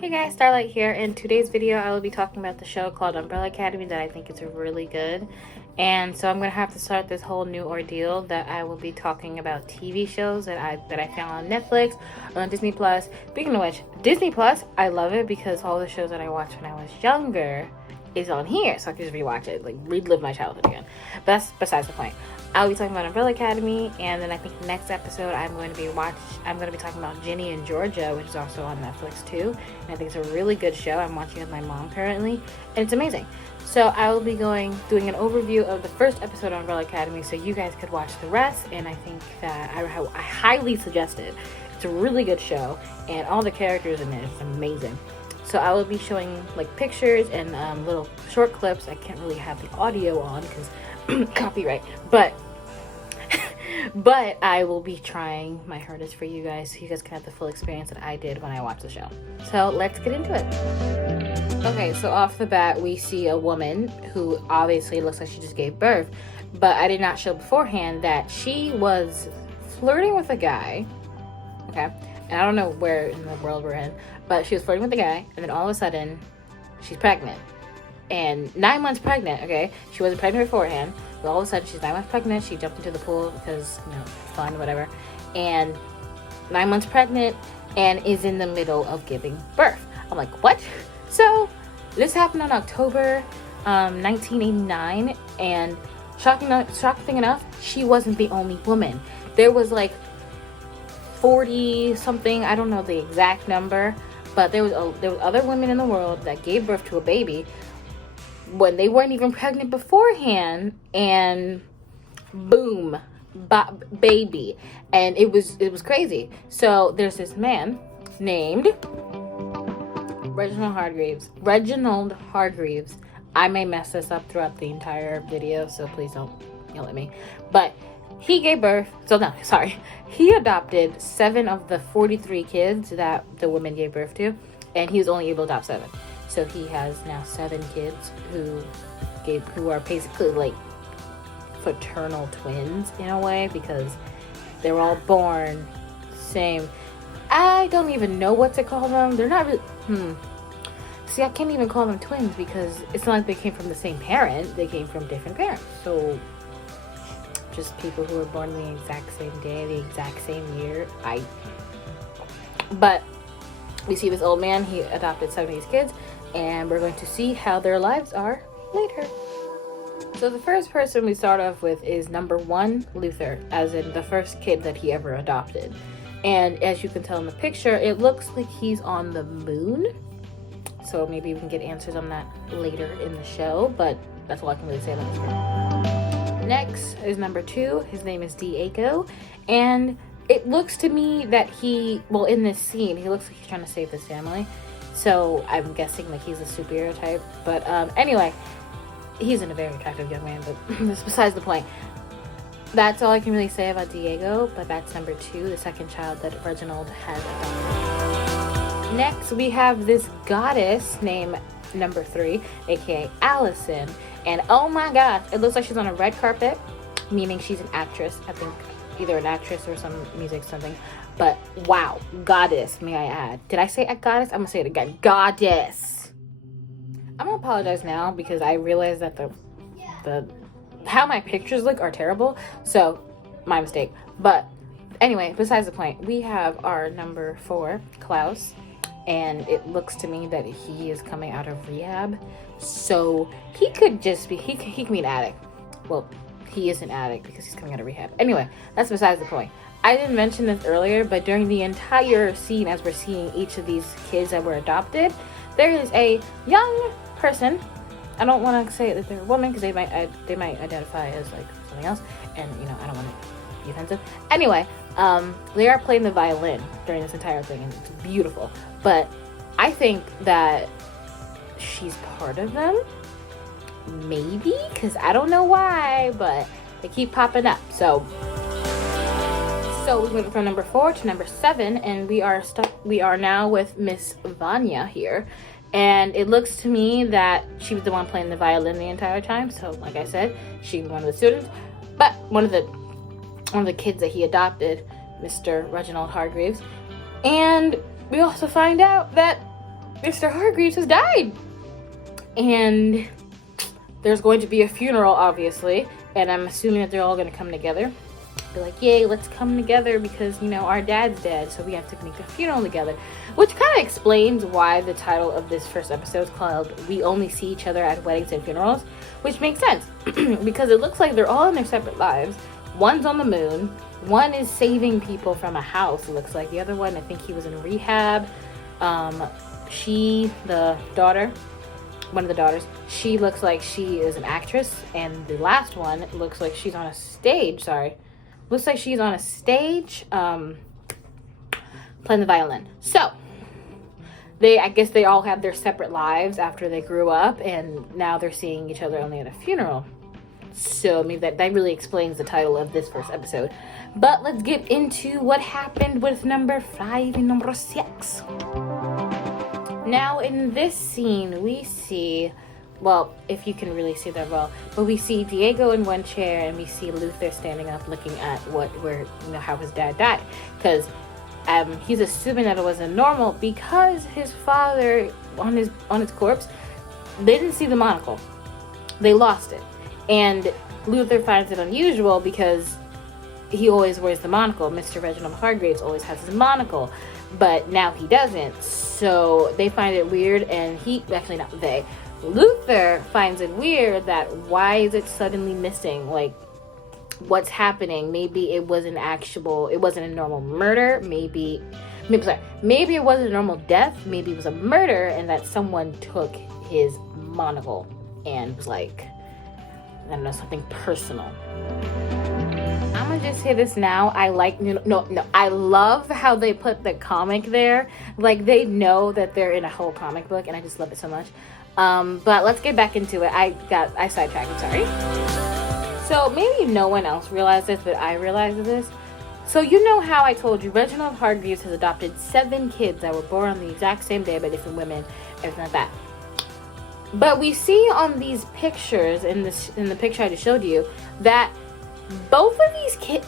Hey guys, Starlight here. In today's video, I will be talking about the show called Umbrella Academy that I think is really good. And so I'm gonna have to start this whole new ordeal that I will be talking about TV shows that I found on Netflix or on Disney Plus. Speaking of which, Disney Plus, I love it because all the shows that I watched when I was younger is on here, so I can just rewatch it, like relive my childhood again. But that's besides the point. I'll be talking about Umbrella Academy, and then I think next episode I'm going to be talking about Ginny and Georgia, which is also on Netflix too. And I think it's a really good show. I'm watching it with my mom currently, and it's amazing. So I will be doing an overview of the first episode of Umbrella Academy, so you guys could watch the rest. And I think that I highly suggest it. It's a really good show, and all the characters in it is amazing. So I will be showing like pictures and little short clips. I can't really have the audio on because copyright, but I will be trying my hardest for you guys so you guys can have the full experience that I did when I watched the show. So let's get into it. Okay, so off the bat we see a woman who obviously looks like she just gave birth, but I did not show beforehand that she was flirting with a guy. Okay, and I don't know where in the world we're in, but she was flirting with the guy, and then all of a sudden she's pregnant. And 9 months pregnant, okay? She wasn't pregnant beforehand, but all of a sudden she's 9 months pregnant. She jumped into the pool because, fun, whatever. And 9 months pregnant and is in the middle of giving birth. I'm like, what? So this happened on October 1989, and shocking thing enough, she wasn't the only woman. There was like 40 something, I don't know the exact number, but there was other women in the world that gave birth to a baby when they weren't even pregnant beforehand, and boom, baby. And it was crazy. So there's this man named Reginald Hargreaves. I may mess this up throughout the entire video, so please don't yell at me. But he gave birth, he adopted 7 of the 43 kids that the woman gave birth to, and he was only able to adopt 7. So he has now 7 kids who are basically like fraternal twins in a way, because they were all born same. I don't even know what to call them. They're not really. See, I can't even call them twins because it's not like they came from the same parent. They came from different parents. So just people who were born the exact same day, the exact same year. But we see this old man. He adopted 7 of these kids, and we're going to see how their lives are later. So the first person we start off with is number 1, Luther, as in the first kid that he ever adopted. And as you can tell in the picture, it looks like he's on the moon. So maybe we can get answers on that later in the show, but that's all I can really say about this. Next is number 2. His name is Diego, and it looks to me that in this scene, he looks like he's trying to save this family. So I'm guessing like he's a superhero type. But anyway, he's a very attractive young man, but that's besides the point. That's all I can really say about Diego, but that's number 2, the second child that Reginald had adopted. Next, we have this goddess named number 3, aka Allison. And oh my gosh, it looks like she's on a red carpet, meaning she's an actress. I think either an actress or some music something. But wow, goddess, may I add. Did I say a goddess? I'm gonna say it again. Goddess. I'm gonna apologize now because I realized that the how my pictures look are terrible. So my mistake. But anyway, besides the point, we have our number 4, Klaus. And it looks to me that he is coming out of rehab. So he could just be, he can be an addict. Well, he is an addict because he's coming out of rehab. Anyway, that's besides the point. I didn't mention this earlier, but during the entire scene, as we're seeing each of these kids that were adopted, there is a young person. I don't want to say that they're a woman because they might identify as like something else, and I don't want to be offensive. Anyway, they are playing the violin during this entire thing, and it's beautiful. But I think that she's part of them, maybe, because I don't know why, but they keep popping up. So we went from number 4 to number 7, and we are now with Miss Vanya here. And it looks to me that she was the one playing the violin the entire time. So like I said, she was one of the students, but one of the kids that he adopted, Mr. Reginald Hargreaves. And we also find out that Mr. Hargreaves has died. And there's going to be a funeral, obviously, and I'm assuming that they're all going to come together. Be like, yay, let's come together because, you know, our dad's dead, so we have to make a funeral together. Which kind of explains why the title of this first episode is called We Only See Each Other at Weddings and Funerals, which makes sense because it looks like they're all in their separate lives. One's on the moon, one is saving people from a house, it looks like. The other one, I think he was in rehab. One of the daughters, she looks like she is an actress, and the last one looks like she's on a stage, looks like she's on a stage, playing the violin. So, I guess they all have their separate lives after they grew up, and now they're seeing each other only at a funeral. So, maybe that really explains the title of this first episode. But let's get into what happened with number 5 and number 6. Now, in this scene, we see, well, if you can really see that well, but we see Diego in one chair, and we see Luther standing up looking at how his dad died. Because he's assuming that it wasn't normal because his father, on his corpse, they didn't see the monocle. They lost it. And Luther finds it unusual because he always wears the monocle. Mr. Reginald Hargreaves always has his monocle, but now he doesn't. So they find it weird, and Luther finds it weird that why is it suddenly missing? Like, what's happening? Maybe it wasn't a normal murder. Maybe it wasn't a normal death. Maybe it was a murder, and that someone took his monocle and was like, I don't know, something personal. I'm gonna just say this now. I love how they put the comic there. Like, they know that they're in a whole comic book, and I just love it so much. But let's get back into it. I sidetracked, I'm sorry. So maybe no one else realized this, but I realized this. So you know how I told you Reginald Hargreaves has adopted 7 kids that were born on the exact same day by different women, everything like that. But we see on these pictures, in the picture I just showed you, that both of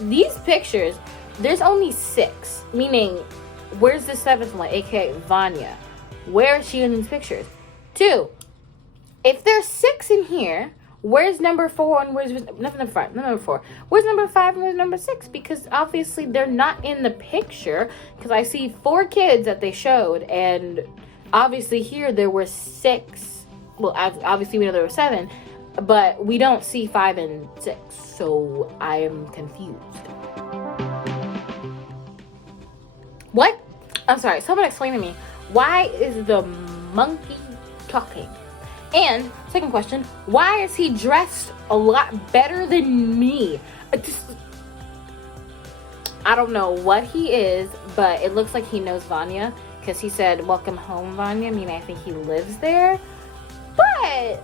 these pictures, there's only 6. Meaning, where's the 7th one, aka Vanya? Where is she in these pictures? 2. If there's 6 in here, where's number 4 and where's number 5? Number 4. Where's number 5 and where's number 6? Because obviously they're not in the picture. Because I see 4 kids that they showed, and obviously here there were 6. Well, obviously we know there were 7, but we don't see 5 and 6, so I am confused. What? I'm sorry, someone explain to me, why is the monkey talking? And, second question, why is he dressed a lot better than me? I don't know what he is, but it looks like he knows Vanya, because he said, welcome home, Vanya, meaning I think he lives there. But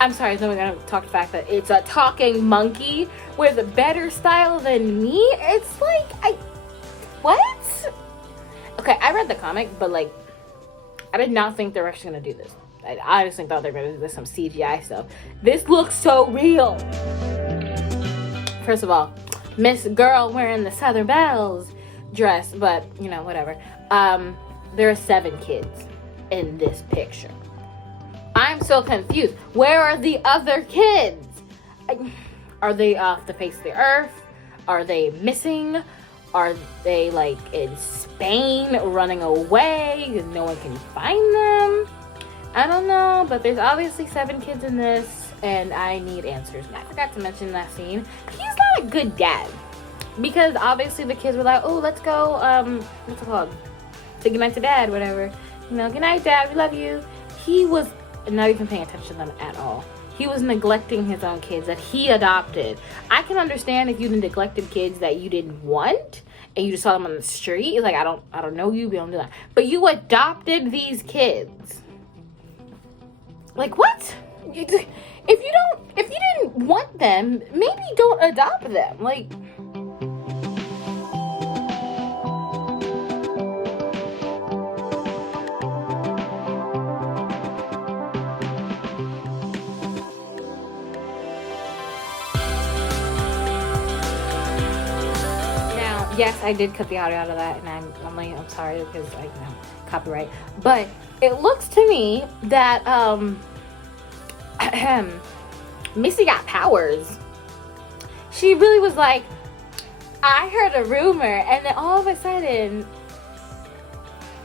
I'm sorry, so we're gonna talk the fact that it's a talking monkey with a better style than me. It's like, what? Okay, I read the comic, but like, I did not think they were actually gonna do this. I honestly thought they were gonna do some CGI stuff. This looks so real. First of all, Miss Girl wearing the Southern Bells dress, but you know, whatever. There are 7 kids in this picture. I'm so confused. Where are the other kids? Are they off the face of the earth? Are they missing? Are they like in Spain running away because no one can find them? I don't know, but there's obviously 7 kids in this, and I need answers. And I forgot to mention that scene. He's not a good dad, because obviously the kids were like, oh, let's go, what's it called? Say goodnight to dad, whatever. You know, good night, Dad, we love you. He was not even paying attention to them at all. He was neglecting his own kids that he adopted. I can understand if you neglected kids that you didn't want and you just saw them on the street. It's like, I don't know you, we don't do that. But you adopted these kids. Like, what? If you didn't want them, maybe don't adopt them. Like, Yes, I did cut the audio out of that, and I'm sorry because copyright. But it looks to me that Missy got powers. She really was like, I heard a rumor, and then all of a sudden,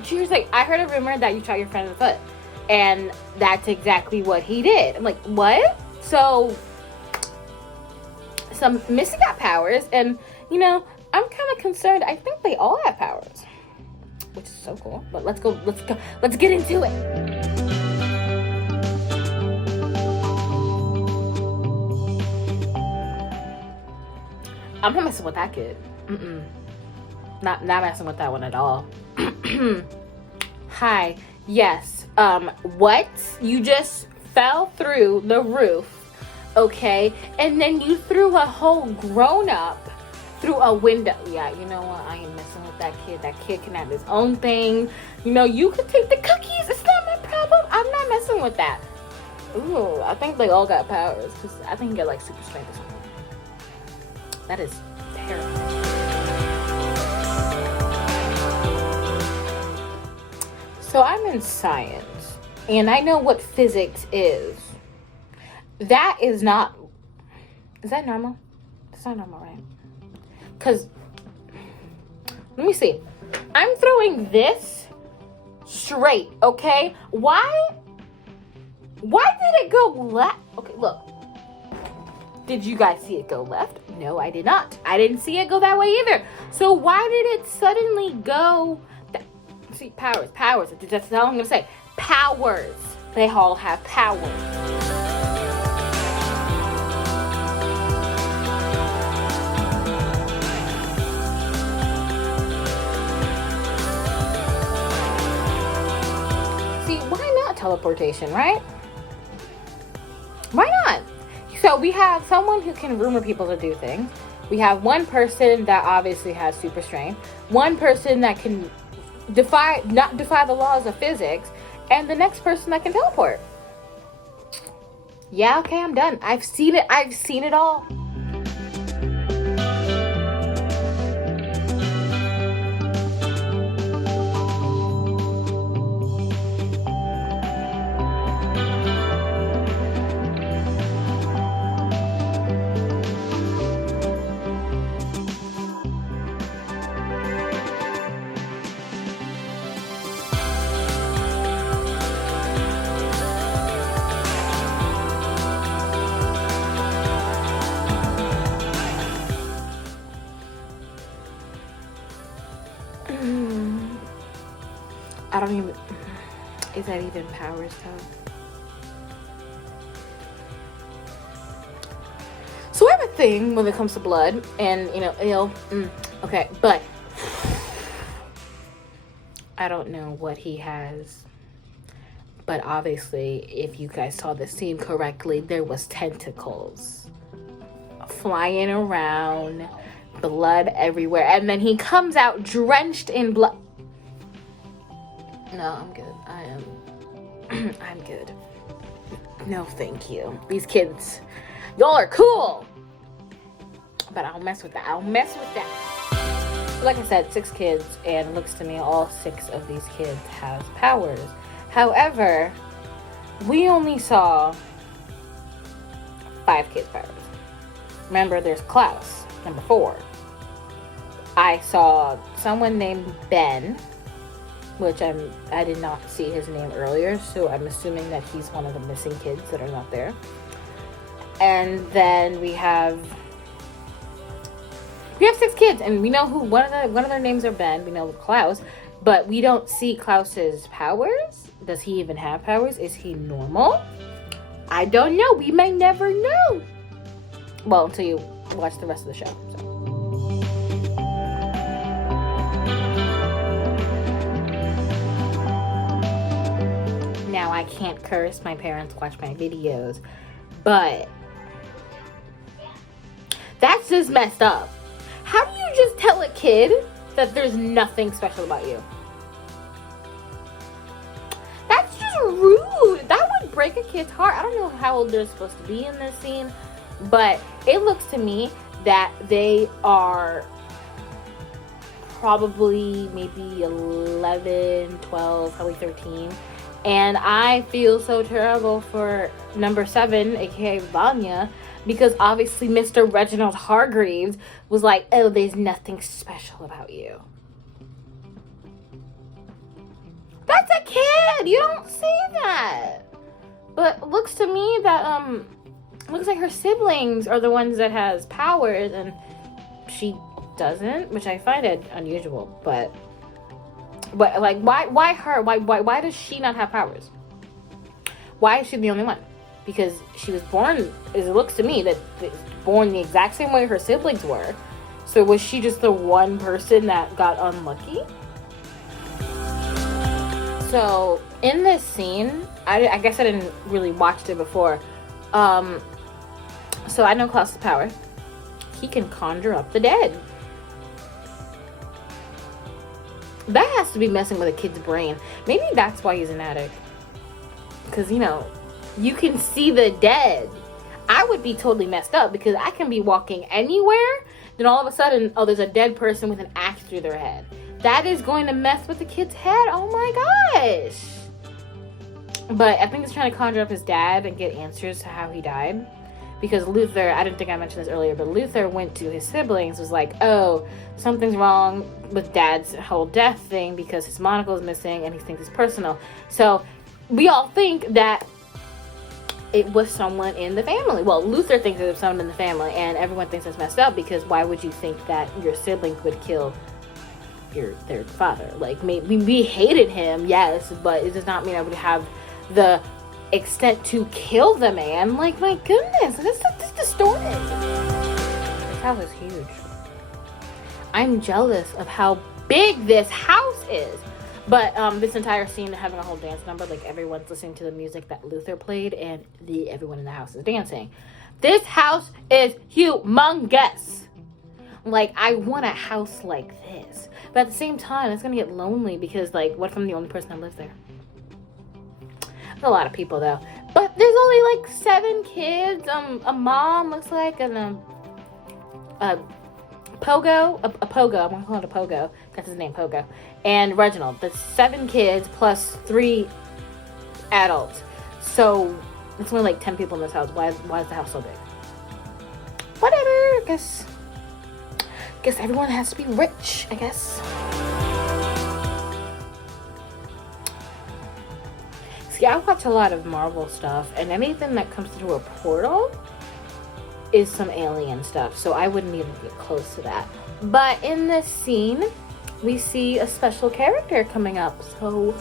she was like, I heard a rumor that you shot your friend in the foot. And that's exactly what he did. I'm like, what? So Missy got powers, and I'm kind of concerned. I think they all have powers, which is so cool. But let's get into it. I'm not messing with that kid. Not messing with that one at all. Hi. Yes. What? You just fell through the roof, okay? And then you threw a whole grown-up through a window. Yeah, you know what? I ain't messing with that kid. That kid can have his own thing. You could take the cookies. It's not my problem. I'm not messing with that. Ooh, I think they all got powers, because I think you get like super strength or something. That is terrible. So I'm in science, and I know what physics is. That is not... Is that normal? That's not normal, right? Because... Let me see. I'm throwing this straight, okay? Why did it go left? Okay, look. Did you guys see it go left? No, I did not. I didn't see it go that way either. So why did it suddenly go... See, powers. That's all I'm going to say. Powers. They all have powers. See, why not teleportation, right? Why not? So we have someone who can rumor people to do things. We have one person that obviously has super strength. One person that can not defy the laws of physics. And the next person that can teleport. Yeah, okay, I'm done. I've seen it all. I don't even... Is that even powers, though? So I have a thing when it comes to blood, and, okay, but I don't know what he has. But obviously, if you guys saw the scene correctly, there was tentacles flying around, blood everywhere, and then he comes out drenched in blood. No, I'm good. I'm good. No, thank you. These kids, y'all are cool. But I don't mess with that. So like I said, 6 kids, and it looks to me all 6 of these kids have powers. However, we only saw 5 kids' powers. Remember, there's Klaus, number 4. I saw someone named Ben, which I did not see his name earlier, so I'm assuming that he's one of the missing kids that are not there. And then we have 6 kids, and we know who one of their names are Ben. We know Klaus, but we don't see Klaus's powers. Does he even have powers? Is he normal? I don't know. We may never know. Well, until you watch the rest of the show. So. Now, I can't curse. My parents watch my videos. But that's just messed up. How do you just tell a kid that there's nothing special about you? That's just rude. That would break a kid's heart. I don't know how old they're supposed to be in this scene, but it looks to me that they are probably maybe 11, 12, probably 13. And I feel so terrible for number 7, aka Vanya, because obviously Mr. Reginald Hargreaves was like, oh, there's nothing special about you. That's a kid! You don't say that! But looks to me that, looks like her siblings are the ones that has powers, and she doesn't, which I find it unusual, but like, why her? Why does she not have powers? Why is she the only one? Because she was born, as it looks to me, that born the exact same way her siblings were. So was she just the one person that got unlucky? So in this scene, I guess I didn't really watch it before. So I know Klaus's power. He can conjure up the dead. That has to be messing with a kid's brain. Maybe that's why he's an addict. Because, you know, you can see the dead. I would be totally messed up because I can be walking anywhere, then all of a sudden, oh, there's a dead person with an axe through their head. That is going to mess with the kid's head. Oh my gosh. But I think he's trying to conjure up his dad and get answers to how he died. Because Luther, I didn't think I mentioned this earlier, but Luther went to his siblings, was like, oh, something's wrong with Dad's whole death thing because his monocle is missing and he thinks it's personal. So we all think that it was someone in the family. Well, Luther thinks it was someone in the family, and everyone thinks it's messed up because why would you think that your siblings would kill their father? Like, we hated him, yes, but it does not mean I would have the extent to kill the man. Like, my goodness, this is distorted. This house is huge. I'm jealous of how big this house is. But this entire scene having a whole dance number, like everyone's listening to the music that Luther played and everyone in the house is dancing. This house is humongous. Like, I want a house like this. But at the same time, it's gonna get lonely because, like, what if I'm the only person that lives there? There's a lot of people though. But there's only like 7 kids. A mom looks like, and a Pogo, a Pogo. I'm gonna call it a Pogo. That's his name, Pogo. And Reginald. That's 7 kids plus 3 adults. So it's only like 10 people in this house. Why is the house so big? Whatever. Guess everyone has to be rich, I guess. See, I watch a lot of Marvel stuff, and anything that comes through a portal is some alien stuff, so I wouldn't even get close to that. But in this scene, we see a special character coming up, so...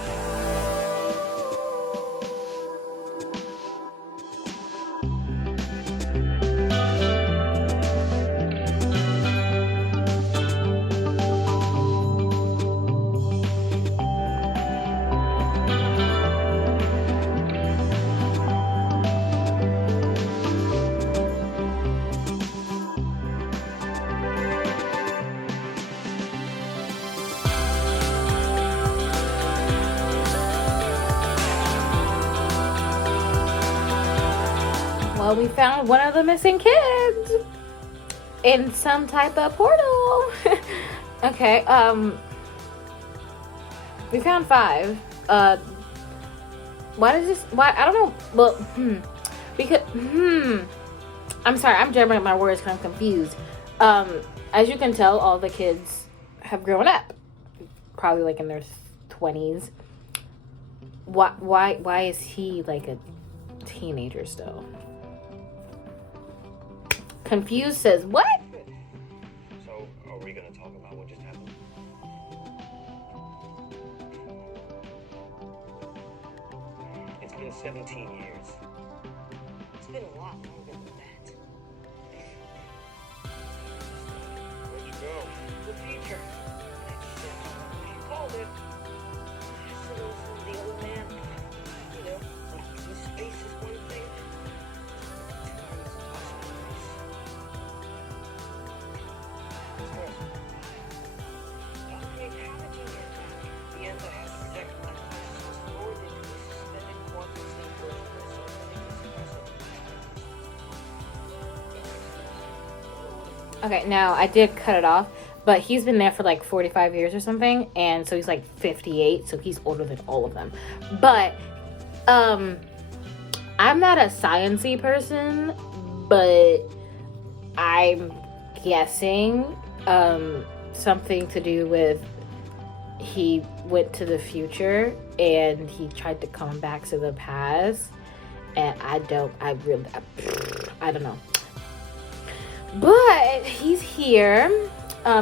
Well, we found one of the missing kids in some type of portal. Okay, we found 5. Why I don't know. Well, because, I'm sorry, I'm jabbering my words because I'm confused. As you can tell, all the kids have grown up. Probably like in their 20s. Why is he like a teenager still? Confused says, what? So, are we gonna talk about what just happened? It's been 17 years. It's been a lot longer than that. Where'd you go? The future. You called it. So, the old man, you know, like, space is one thing. Okay, now I did cut it off, but he's been there for like 45 years or something, and so he's like 58, so he's older than all of them. But I'm not a sciencey person, but I'm guessing something to do with he went to the future and he tried to come back to the past, and I don't know. But he's here.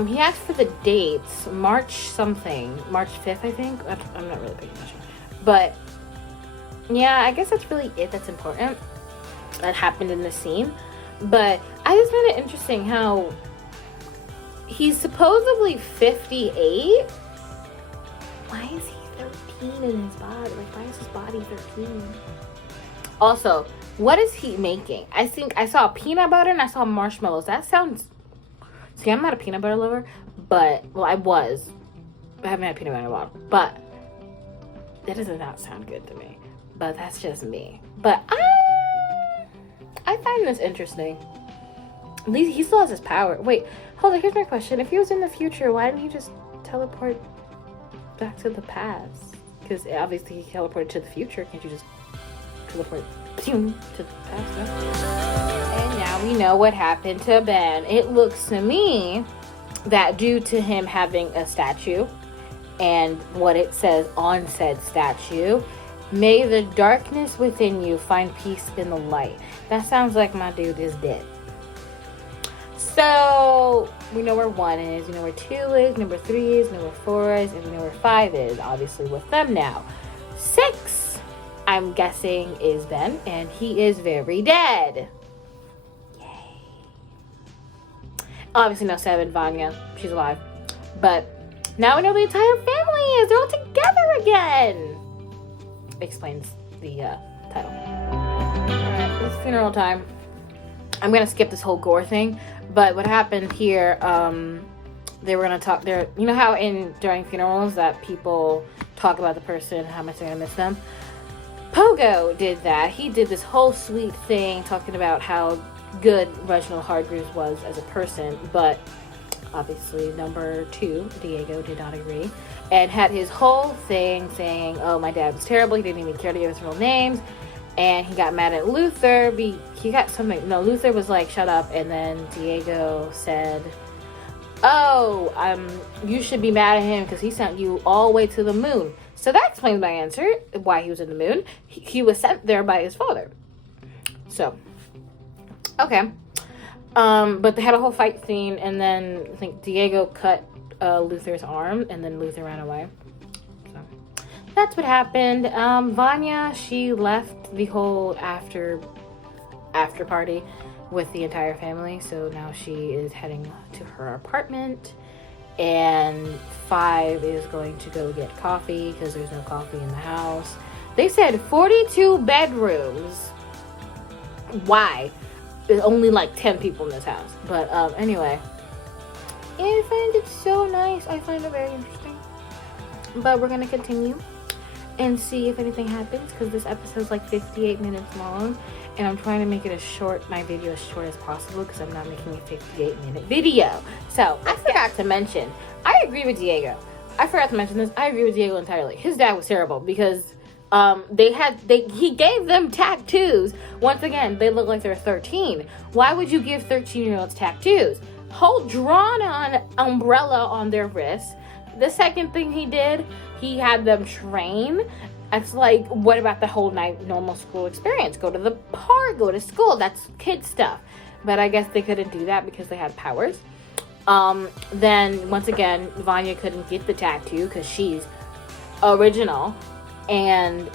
He asked for the dates, March 5th, I think. I'm not really paying attention. But yeah, I guess that's really it that's important that happened in the scene. But I just find it interesting how he's supposedly 58. Why is he 13 in his body? Like, why is his body 13? Also, what is he making? I think I saw peanut butter and I saw marshmallows. That sounds... See, I'm not a peanut butter lover, but... Well, I was. I haven't had peanut butter in a while. But that does not sound good to me. But that's just me. But I find this interesting. At least he still has his power. Wait, hold on. Here's my question. If he was in the future, why didn't he just teleport back to the past? Because obviously he teleported to the future. Can't you just teleport to the past? No? And now we know what happened to Ben. It looks to me that due to him having a statue and what it says on said statue, may the darkness within you find peace in the light. That sounds like my dude is dead. So we know where 1 is, we know where 2 is, number 3 is, number 4 is, and we know where 5 is, obviously with them now. 6, I'm guessing, is Ben, and he is very dead. Yay. Obviously no 7, Vanya, she's alive. But now we know the entire family is, they're all together again. Explains the title. Alright, it's funeral time. I'm gonna skip this whole gore thing, but what happened here, they were gonna talk there. You know how during funerals that people talk about the person, how much they're gonna miss them? Pogo did that. He did this whole sweet thing talking about how good Reginald Hargreaves was as a person, but obviously number 2, Diego, did not agree and had his whole thing saying, oh, my dad was terrible, he didn't even care to give us real names, and he got mad at Luther. Luther was like, shut up, and then Diego said, oh, you should be mad at him because he sent you all the way to the moon. So that explains my answer, why he was in the moon. He was sent there by his father. So, okay. But they had a whole fight scene, and then I think Diego cut Luther's arm, and then Luther ran away. So that's what happened. Vanya, she left the whole after party with the entire family, so now she is heading to her apartment, and 5 is going to go get coffee because there's no coffee in the house. They said 42 bedrooms. Why? There's only like 10 people in this house. But anyway, I find it so nice. I find it very interesting. But we're gonna continue and see if anything happens, because this episode's like 58 minutes long, and I'm trying to make it my video as short as possible, because I'm not making a 58-minute video. So I forgot to mention, I agree with Diego. I forgot to mention this. I agree with Diego entirely. His dad was terrible because he gave them tattoos. Once again, they look like they're 13. Why would you give 13-year-olds tattoos? Whole drawn on umbrella on their wrists. The second thing he did, he had them train. It's like, what about the whole night normal school experience? Go to the park, go to school. That's kid stuff. But I guess they couldn't do that because they had powers. Then once again, Vanya couldn't get the tattoo because she's original. And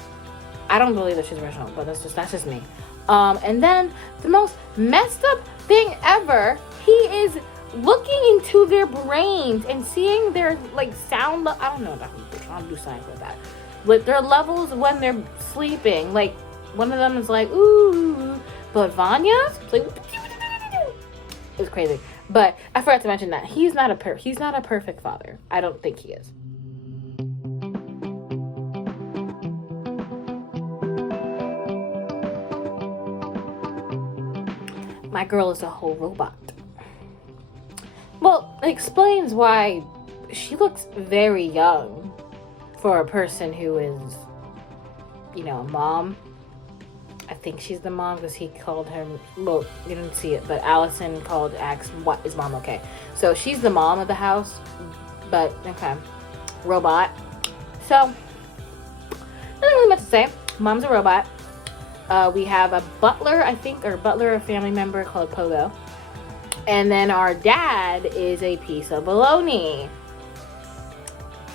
I don't believe that she's original, but that's just me. And then the most messed up thing ever, he is looking into their brains and seeing their like sound. I don't know. I don't do science like that. But their levels when they're sleeping. Like one of them is like ooh, but Vanya's like it was crazy. But I forgot to mention that he's not a perfect father. I don't think he is. My girl is a whole robot. Well, explains why she looks very young for a person who is, you know, a mom. I think she's the mom because he called her, well, you didn't see it, but Allison asked, what, is mom okay? So she's the mom of the house, but, okay, robot. So, nothing really much to say. Mom's a robot. We have a butler, I think, or butler, a family member called Pogo. And then our dad is a piece of baloney.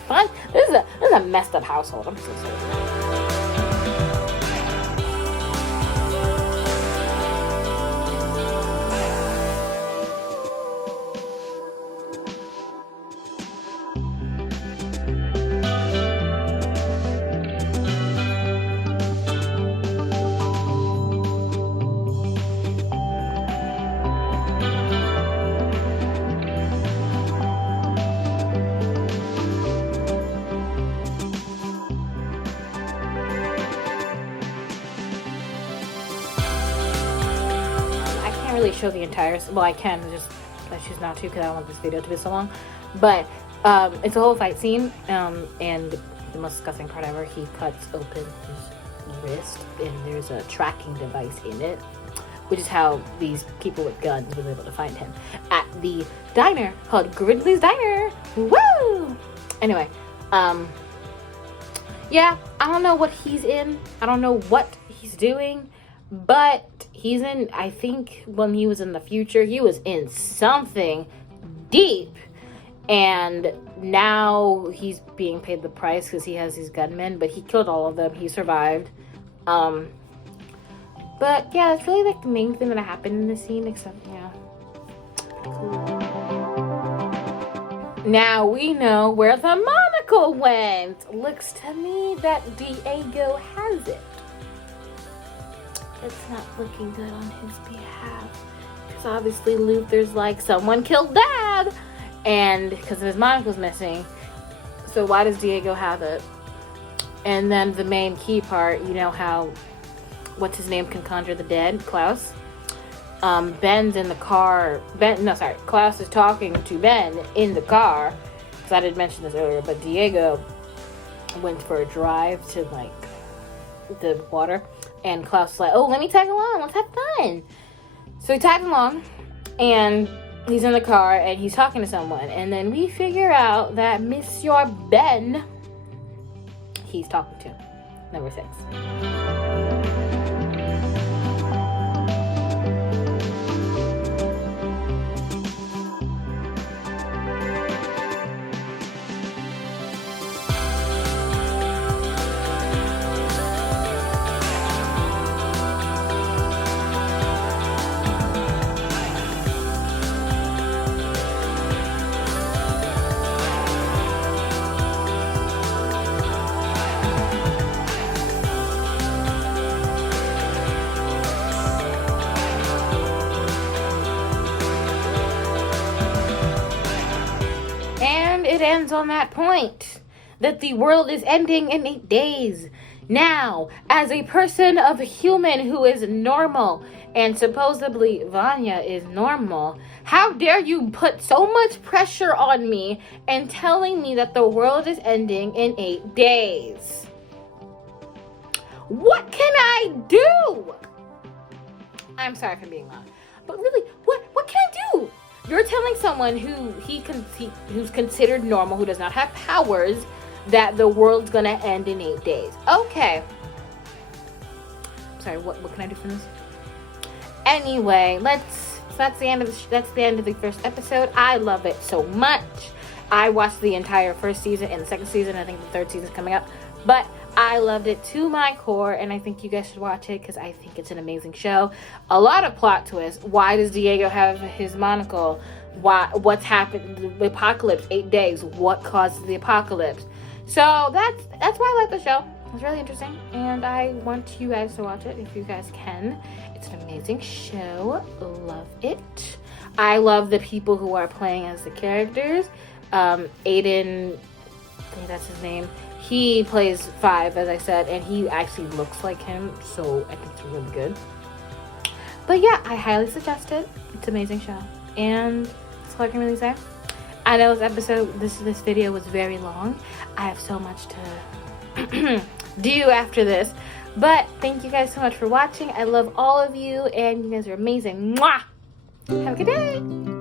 Fun. This is a messed up household. I'm so sorry. Really show the entire, well, I can, just I choose not to because I don't want this video to be so long, but it's a whole fight scene, and the most disgusting part ever, he cuts open his wrist and there's a tracking device in it, which is how these people with guns were able to find him at the diner called Gridley's Diner. Woo! Anyway, yeah, I don't know what he's in, I don't know what he's doing, but he's in, I think when he was in the future, he was in something deep. And now he's being paid the price because he has these gunmen, but he killed all of them. He survived. But yeah, that's really like the main thing that happened in the scene, except, yeah. Cool. Now we know where the monocle went. Looks to me that Diego has it. It's not looking good on his behalf, because obviously Luther's like, someone killed Dad, and because his monocle's missing, so why does Diego have it? And then the main key part, you know how what's his name can conjure the dead, Klaus. Ben's in the car. Klaus is talking to Ben in the car, because I didn't mention this earlier, but Diego went for a drive to like the water. And Klaus was like, oh, let me tag along. Let's have fun. So he tagged along. And he's in the car. And he's talking to someone. And then we figure out that Monsieur Ben, he's talking to. Number 6. It ends on that point, that the world is ending in 8 days. Now, as a person of a human who is normal, and supposedly Vanya is normal, how dare you put so much pressure on me and telling me that the world is ending in 8 days? What can I do? I'm sorry for being loud, but really, what can I do? You're telling someone who's considered normal, who does not have powers, that the world's gonna end in 8 days. Okay. Sorry, what can I do from this? Anyway, that's the end of the first episode. I love it so much. I watched the entire first season and the second season. I think the third season's coming up. But I loved it to my core, and I think you guys should watch it because I think it's an amazing show. A lot of plot twists. Why does Diego have his monocle? What's happened? The apocalypse, 8 days. What causes the apocalypse? So that's why I like the show. It's really interesting, and I want you guys to watch it if you guys can. It's an amazing show. Love it. I love the people who are playing as the characters. Aiden, I think that's his name. He plays 5, as I said, and he actually looks like him, so I think it's really good. But yeah, I highly suggest it. It's an amazing show, and that's all I can really say. I know this video was very long. I have so much to do after this. But thank you guys so much for watching. I love all of you, and you guys are amazing. Mwah! Have a good day.